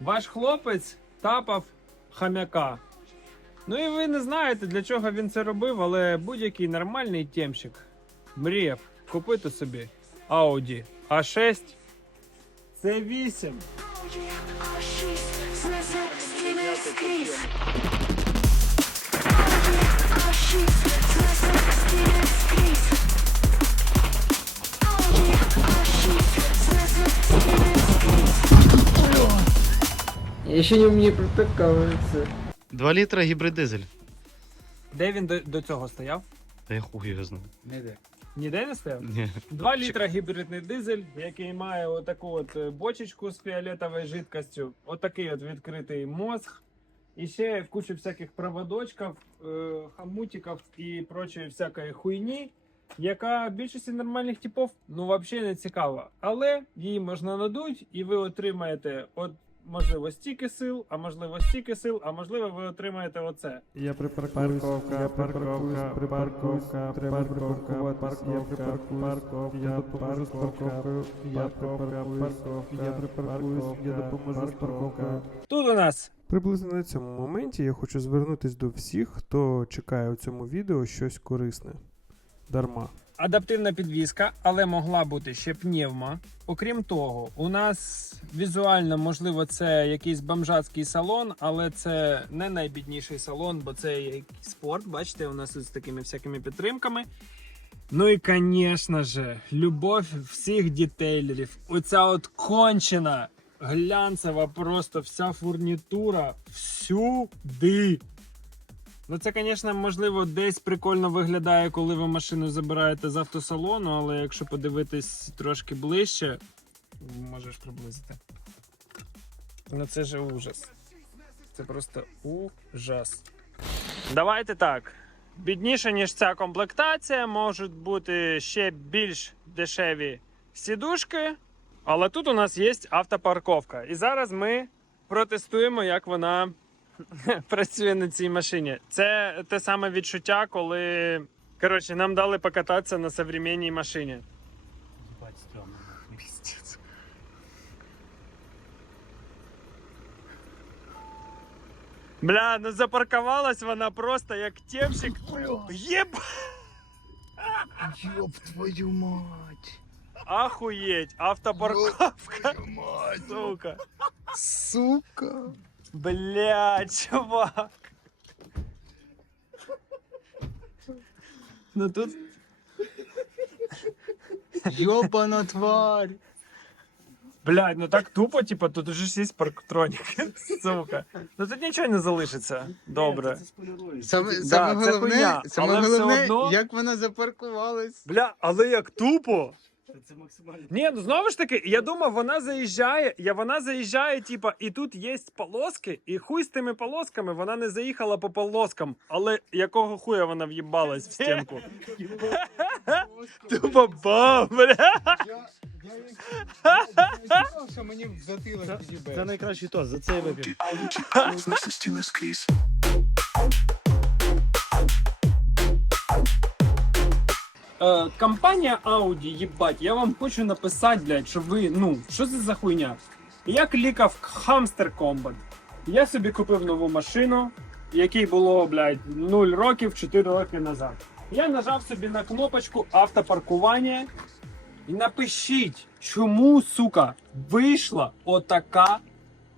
Ваш хлопець тапав хам'яка. Ну і ви не знаєте, для чого він це робив, але будь-який нормальний тємщик мріяв купити собі Audi a 6 c 8. Ощущение мне протакавается. 2 літра гібридизель. Де він до, до цього стояв? Та я хуй його знаю. Ніде. Ніде не стояв? Ні. 2 літра гібридний дизель, який має отаку от е, бочечку з фіолетовою жидкістю, отакий от відкритий мозг, і ще кучу всяких проводочків, е, хамутиків і прочої всякої хуйні, яка більшості нормальних типів ну взагалі не цікава. Але її можна надуть, і ви отримаєте от Можливо, стільки сил, а можливо, стільки сил, а можливо, ви отримаєте оце. Я припаркуюсь, я припаркуюсь, припаркуюсь, треба припаркуватись, я припаркуюсь, я допоможу з парковкою, я припаркуюсь, я припаркуюсь, я допоможу з парковкою. Тут у нас Приблизно на цьому моменті я хочу звернутись до всіх, хто чекає у цьому відео щось корисне. Дарма. Адаптивна підвізка, але могла бути ще пневма. Окрім того, у нас візуально, можливо, це якийсь бомжацький салон, але це не найбідніший салон, бо це якийсь спорт. Бачите, у нас з такими всякими підтримками. Ну і, звісно же, любов всіх дітейлерів. Оця от кончена, глянцева, просто вся фурнітура всюди. Ну, це, звісно, можливо, десь прикольно виглядає, коли ви машину забираєте з автосалону, але якщо подивитись трошки ближче, можеш приблизити. Ну це же ужас. Це просто ужас. Давайте так. Бідніше, ніж ця комплектація, можуть бути ще більш дешеві сідушки, але тут у нас є автопарковка. І зараз ми протестуємо, як вона працює на цій машині. Це те саме відчуття, коли коротше, нам дали покататися на современній машині. Пиздец. Бля, ну запаркувалась вона просто як темщик. Єб! Йоп твою мать. Ахуєть! Автопарковка, мать. сука. Сука. Бля, чувак. Ну тут Йобана тварь. Блядь, ну так тупо, типа, тут уже ж є парктронік, сука. Ну тут нічого не залишиться. Добре. Саме, Да, саме це головне, хуйня, саме але все головне одно- як вона запаркувалась. Бля, але як тупо. Ні, ну знову ж таки, я думав, вона заїжджає, я вона заїжджає, типа, і тут є полоски, і хуй з тими полосками, вона не заїхала по полоскам, але якого хуя вона в'їбалась в стінку? Тупо бам, бля. що мені в затилок підібе. Це найкращий тост, за це я вип'ю. Е, компанія Audi, їбать, я вам хочу написати, блядь, що ви, ну, що це за хуйня? Я клікав Hamster Combat. Я собі купив нову машину, якій було, блядь, 0 років 4 роки назад. Я нажав собі на кнопочку автопаркування і напишіть, чому, сука, вийшла отака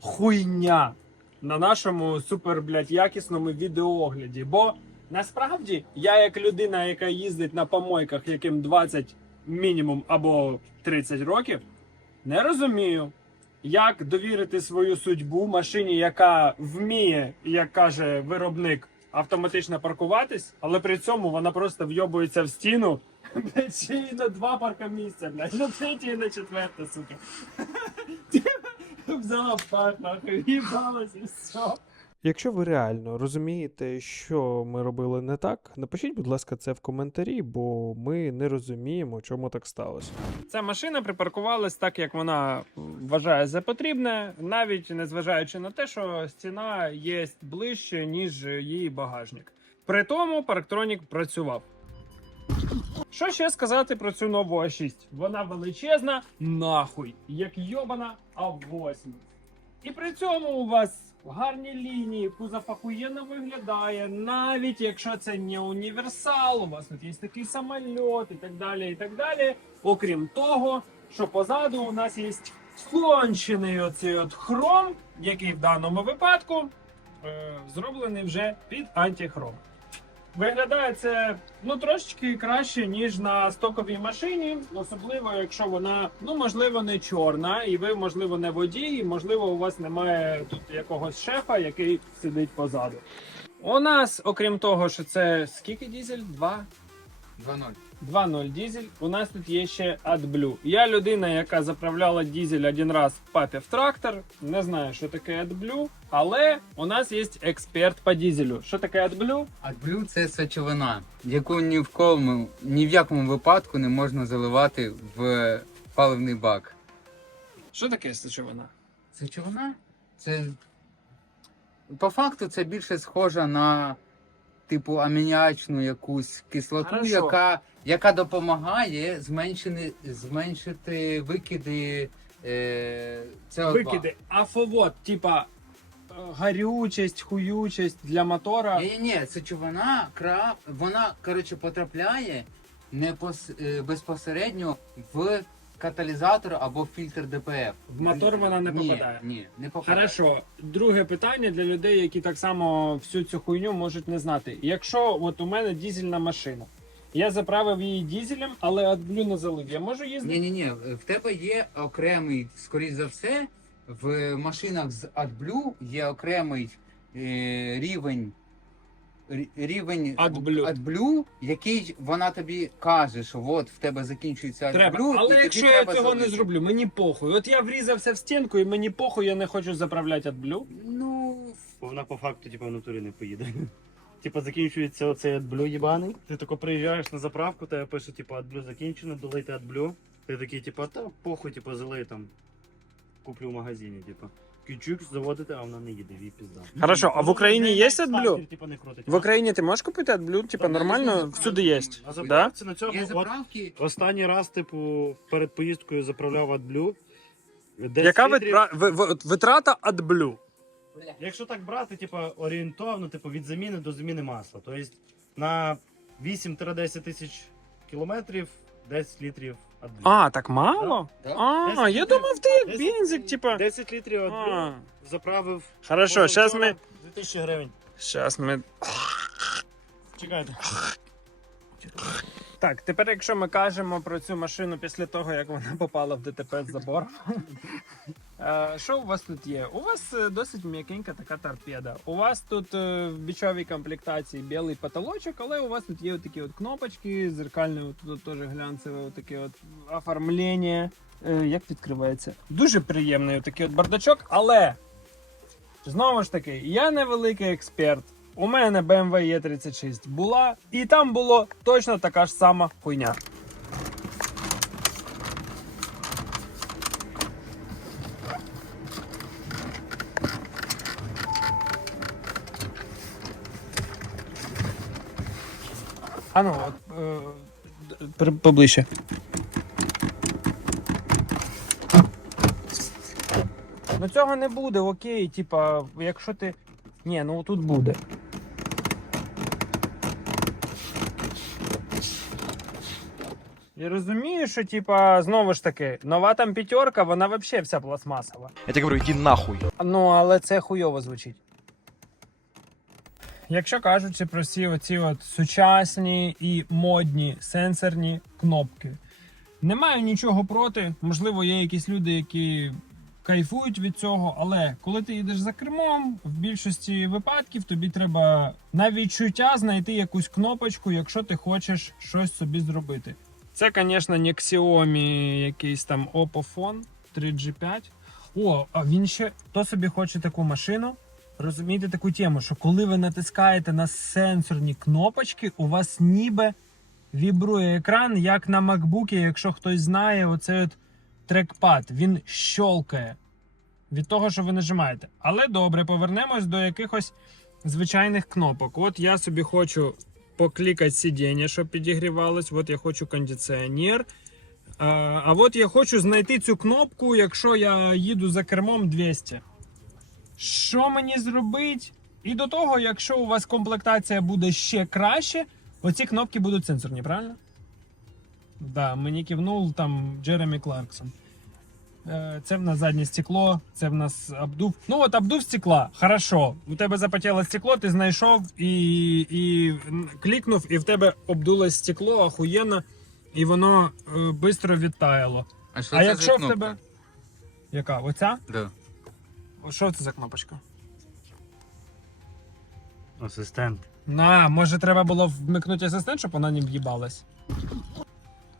хуйня на нашому супер, блядь, якісному відеоогляді. Бо насправді я, як людина, яка їздить на помойках, яким 20 мінімум або 30 років, не розумію, як довірити свою судьбу машині, яка вміє, як каже виробник, автоматично паркуватись, але при цьому вона просто вйобується в стіну. Блядь, ще на два паркомісця, блядь, на третє і на четверте, сука. В зоопарк, нахуй, їбалось і все. Якщо ви реально розумієте, що ми робили не так, напишіть, будь ласка, це в коментарі, бо ми не розуміємо, чому так сталося. Ця машина припаркувалась так, як вона вважає за потрібне, навіть не зважаючи на те, що стіна є ближче, ніж її багажник. При тому парктронік працював. Що ще сказати про цю нову А6? Вона величезна, нахуй, як йобана А8. І при цьому у вас гарні лінії, кузов охуєнно виглядає, навіть якщо це не універсал, у вас тут є такий самольот і так далі. і так далі. Окрім того, що позаду у нас є кончений оцей от хром, який в даному випадку е, зроблений вже під антихром. Виглядає це ну трошечки краще, ніж на стоковій машині, особливо якщо вона, ну можливо, не чорна, і ви, можливо, не водій, і можливо, у вас немає тут якогось шефа, який сидить позаду. У нас, окрім того, що це скільки дізель? Два? 2-0. 2.0 дізель. У нас тут є ще AdBlue. Я людина, яка заправляла дізель один раз папі в трактор. Не знаю, що таке AdBlue, але у нас є експерт по дізелю. Що таке AdBlue? AdBlue – це сечовина, яку ні в кому, ні в якому випадку не можна заливати в паливний бак. Що таке сечовина? Сечовина? Це по факту це більше схоже на типу аміачну якусь кислоту, Хорошо. яка, яка допомагає зменшити, зменшити викиди е, CO2. Викиди. Афовод, типа е, гарючість, хуючість для мотора. Ні, ні, ні, сечовина, крап, вона коротше потрапляє не пос, е, безпосередньо в каталізатор або фільтр ДПФ. В мотор вона не попадає. Ні, не попадає. Хорошо, друге питання для людей, які так само всю цю хуйню можуть не знати. Якщо от у мене дізельна машина, я заправив її дізелем, але AdBlue не залив. Я можу їздити? Ні, ні, ні. В тебе є окремий, скоріш за все, в машинах з AdBlue є окремий е, рівень. Рі- Рівень AdBlue. AdBlue, який вона тобі каже, що от в тебе закінчується AdBlue, Треба. і Але тобі якщо я треба цього не зроблю, мені похуй. От я врізався в стінку і мені похуй, я не хочу заправляти AdBlue. Ну, Бо вона по факту, типу, в натурі не поїде. Типа закінчується оцей AdBlue їбаний. Ти тако приїжджаєш на заправку, тебе пише, типу, AdBlue закінчено, долийте AdBlue. Ти такий, типу, та похуй, типу, залий там. Куплю в магазині, типу. Кючук заводити, а вона не їде, їй пізда. Хорошо, а в Україні є AdBlue? Типу, не крутить. В Україні ти можеш купити AdBlue? Типа нормально, всюди є. На заправці на цьому, є от заправки, останній раз, типу, перед поїздкою заправляв AdBlue. 10 Яка літрів. витра- ви- ви- от витрата AdBlue? Якщо так брати, типу, орієнтовно, типу, від заміни до заміни масла. Тобто на 8-10 тисяч кілометрів 10 літрів. А, так мало? Да. А, я думав, ти як 10 бензик, типа. 10 літрів А. Заправив. Хорошо, зараз ми. 2000 гривень. Зараз ми. Чекайте. Так, тепер, якщо ми кажемо про цю машину після того, як вона попала в ДТП з забором. Е, Що у вас тут є? У вас е, досить м'якенька така торпеда. У вас тут е, в бічовій комплектації білий потолочок, але у вас тут є такі от кнопочки, зеркальне тут теж глянцеве таке от оформлення. Як відкривається? Дуже приємний такий от бардачок, але знову ж таки, я не великий експерт. У мене BMW E36 була, і там було точно така ж сама хуйня. А ну, от, е, поближче. Ну цього не буде, окей, типа, якщо ти. Ні, ну тут буде. Я розумію, що типа, знову ж таки, нова там п'ятерка, вона взагалі вся пластмасова. Я тебе говорю, иди нахуй. Ну, але це хуйово звучить. Якщо кажучи про всі оці от сучасні і модні сенсорні кнопки, не маю нічого проти. Можливо, є якісь люди, які кайфують від цього, але коли ти їдеш за кермом, в більшості випадків тобі треба на відчуття знайти якусь кнопочку, якщо ти хочеш щось собі зробити. Це, звісно, не Xiaomi якийсь там Oppo 3G5. О, а він ще хто собі хоче таку машину. Розумієте таку тему, що коли ви натискаєте на сенсорні кнопочки, у вас ніби вібрує екран, як на MacBook, якщо хтось знає, оцей от трекпад, він щолкає від того, що ви нажимаєте. Але добре, повернемось до якихось звичайних кнопок. От я собі хочу поклікати сидіння, щоб підігрівалось. От я хочу кондиціонер. А от я хочу знайти цю кнопку, якщо я їду за кермом 200. Що мені зробити? І до того, якщо у вас комплектація буде ще краще, оці кнопки будуть сенсорні, правильно? Да, мені кивнув там Джеремі Кларксон. Е, Це в нас заднє стекло, це в нас обдув. Ну от обдув стекла, хорошо. У тебе запотіло стекло, ти знайшов і, і клікнув, і в тебе обдулось стекло охуєнно, і воно е, швидко відтаяло. А що А це якщо в тебе. Яка? Оця? Да. О, Що це за кнопочка? Асистент. На, може треба було вмикнути асистент, щоб вона не в'їбалась.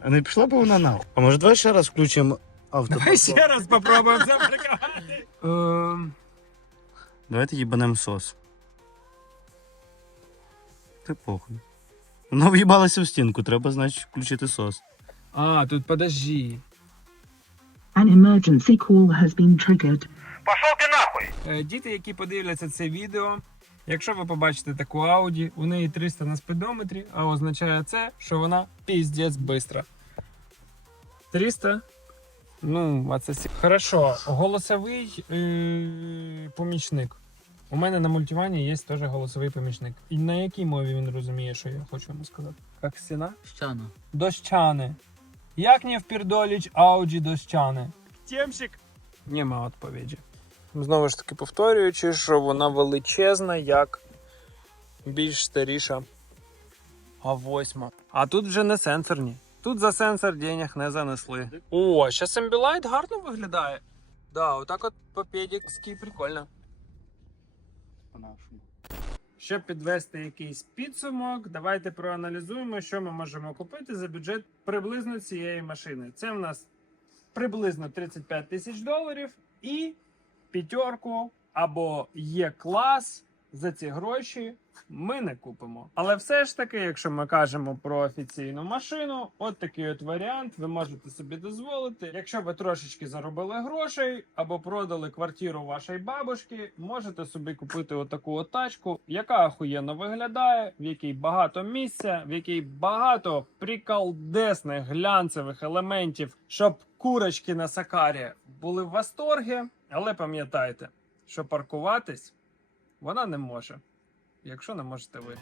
А не пішла б вона на. А може давай ще раз включимо авто. Давай ще раз попробуємо заприкувати. Ем, Давайте їбанем сос. Ти похуй. Воно в'їбалося в стінку, треба, значить, включити сос. А, тут подожди. An emergency call has been triggered. Е, Діти, які подивляться це відео, якщо ви побачите таку Ауді, у неї 300 на спидометрі, а означає це, що вона піздець бистра. 300? Ну, а це сі- Хорошо. Голосовий е- помічник. У мене на мультивані є теж голосовий помічник. І на якій мові він розуміє, що я хочу йому сказати? Як стіна? Щано. Дощани. Як не впірдоліч Ауді дощани? Темщик? Нема відповіді. Знову ж таки повторюючи, що вона величезна, як більш старіша А8. А тут вже не сенсорні. Тут за сенсор денег не занесли. О, зараз Ambilight гарно виглядає. Да, отак от по педікськи прикольно. Щоб підвести якийсь підсумок, давайте проаналізуємо, що ми можемо купити за бюджет приблизно цієї машини. Це в нас приблизно 35 тисяч доларів і п'ятерку або є клас за ці гроші. Ми не купимо. Але все ж таки, якщо ми кажемо про офіційну машину, от такий от варіант ви можете собі дозволити. Якщо ви трошечки заробили грошей або продали квартиру вашої бабушки, можете собі купити отаку от тачку, яка охуєнно виглядає, в якій багато місця, в якій багато приколдесних глянцевих елементів, щоб курочки на сакарі були в восторгі. Але пам'ятайте, що паркуватись вона не може, якщо не можете ви.